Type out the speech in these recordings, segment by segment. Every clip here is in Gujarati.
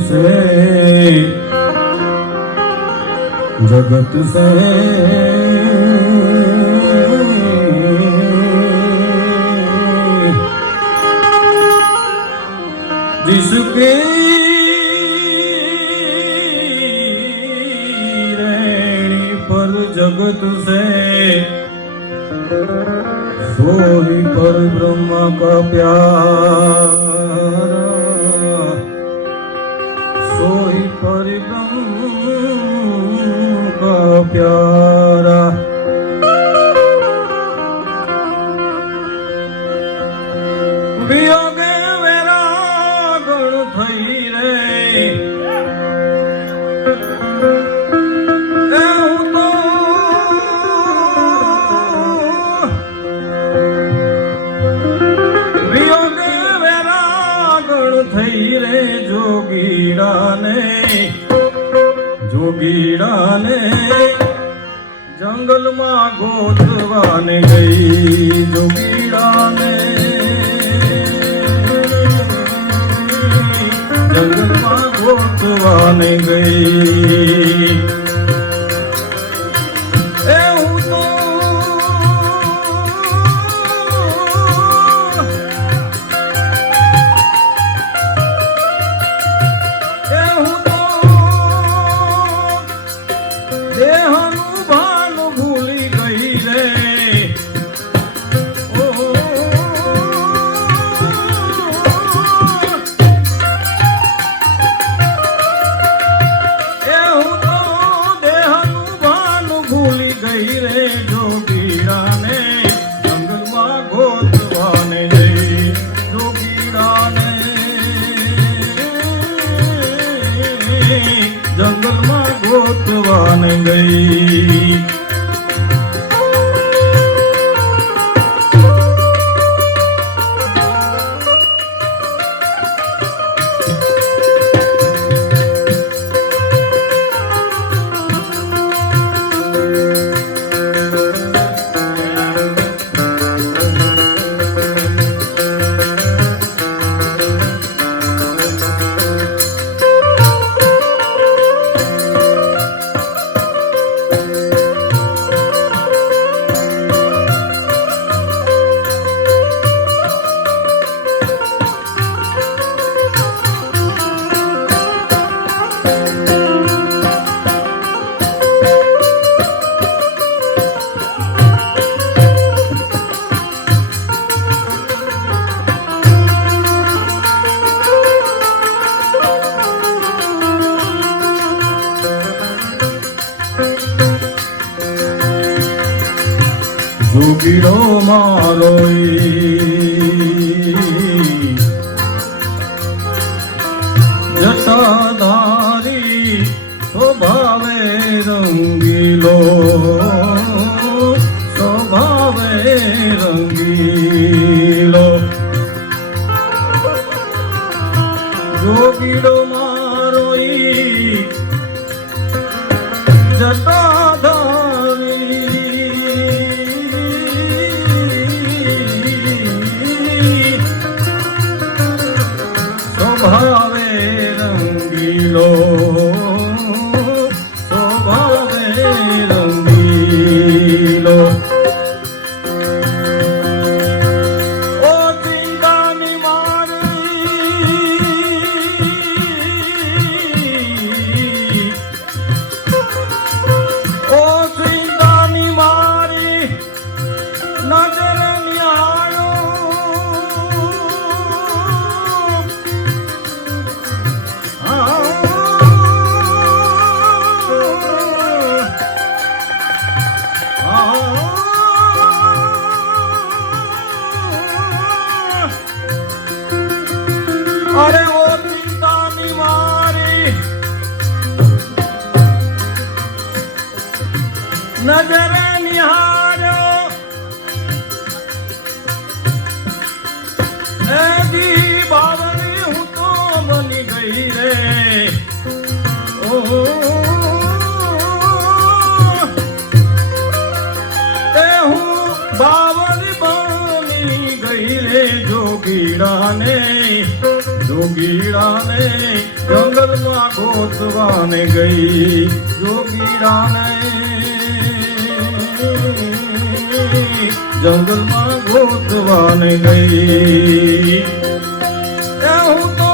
से जगत से जिसके रहनी पर जगत से सोई पर ब्रह्मा का प्यारा, सोई पर ब्रह्मा का प्यारा। वियोगे मेरा गण थई रे થઈ રે જોગીડાને જંગલમાં ગોતવાને ગઈ, જોગીડાને જંગલમાં ગોતવાને ગઈ। જંગલમાં ગોતવાને ગઈ। જોગીડો મારો જટાધારી સ્વભાવે રંગીલો, સ્વભાવે રંગીલો। જોગીડો મારો જટાધારી સ્વભાવે રંગીલો, સ્વભાવે રંગીલો। ઓ ચિંતાની મારી, ઓ ચિંતાની મારી નજર નિહાળો, અરે ઓ ચિંતાની મારી નજરે નિહાળ્યો, એ દી બાવળી હું તો બની ગઈ રે। ઓહો એ હું બાવળી બની ગઈ રે। જોગીડાને જંગલમાં ગોતવાને ગઈ જોગીડાને જંગલમાં ગોતવાને ગઈ હું તો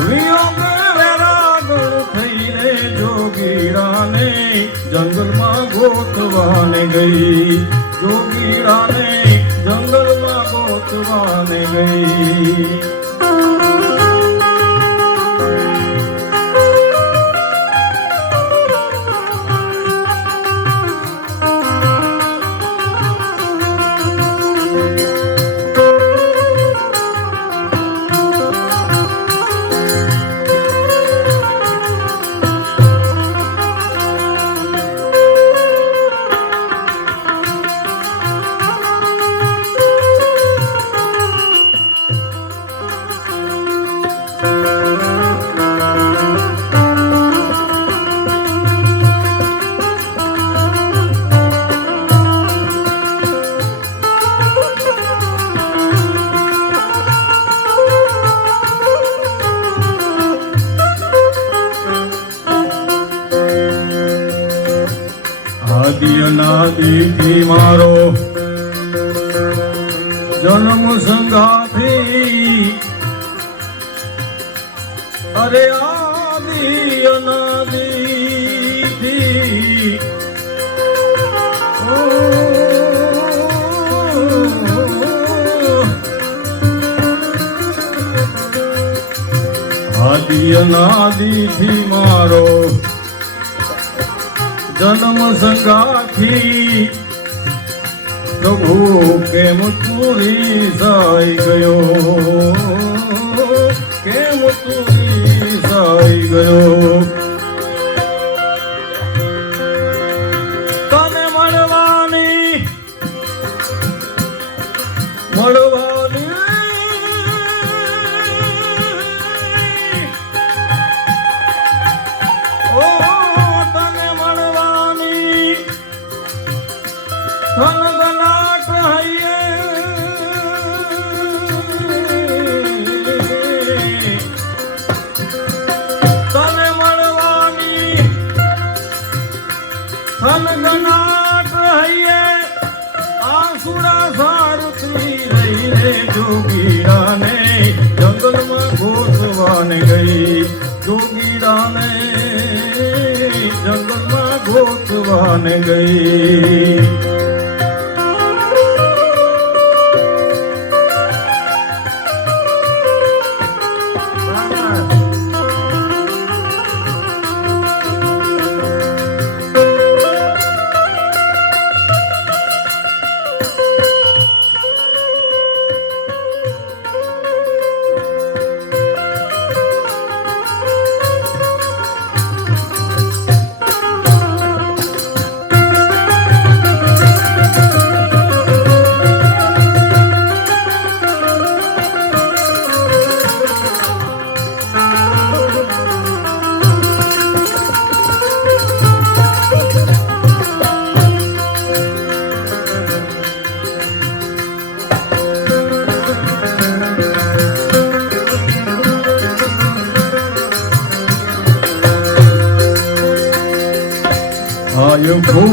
વિયોગ વેરાગળ થઈને જોગીડાને જંગલમાં ગોતવાને ગઈ જોગીડાને જંગલમાં ગોતવાને ગઈ આદિ અનાદિથી મારો જન્મ સંગાથી અરે આદિ અનાદિથી આદિ અનાદિથી મારો જન્મ સંગાથી પ્રભુ કેમ તુરી સાઈ ગયો કેમ તુરી સાઈ ગયો તને મળવાની થનગનાટ હૈયે તને મળવાની થનગનાટ હૈયે આંસુડા સારથી રહીને જોગીડાને જંગલમાં ગોતવાને ગઈ જોગીડાને જંગલમાં ગોતવાને ગઈ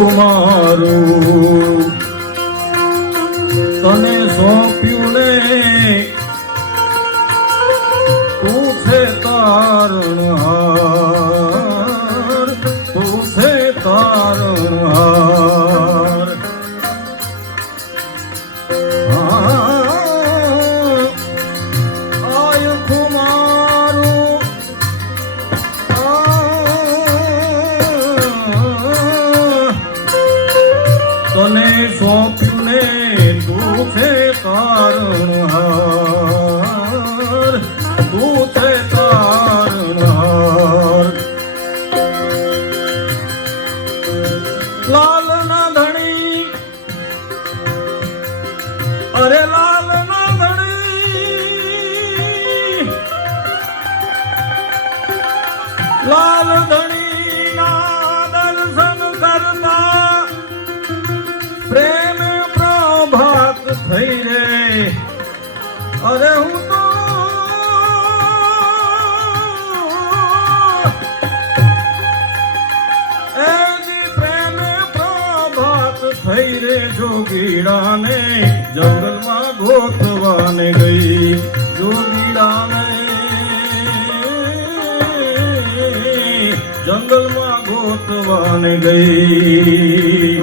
મારું તને સોંપ્યું ને તું છે તારણહાર તું છે તારણહાર આયખું મારું તને સોંપ્યું ને તું છે તારણહાર તું છે તારણહાર લાલ ના ધણી અરે લાલ ના ધણી લાલ ધણી ના દર્શન કરતા પ્રેમ પ્રભાત થઈ રે અરે હું તો એજી પ્રેમ પ્રભાત થઈ રે જોગીડાને જંગલમાં ગોતવાને ગઈ જોગીડાને જંગલમાં ગોતવાને ગઈ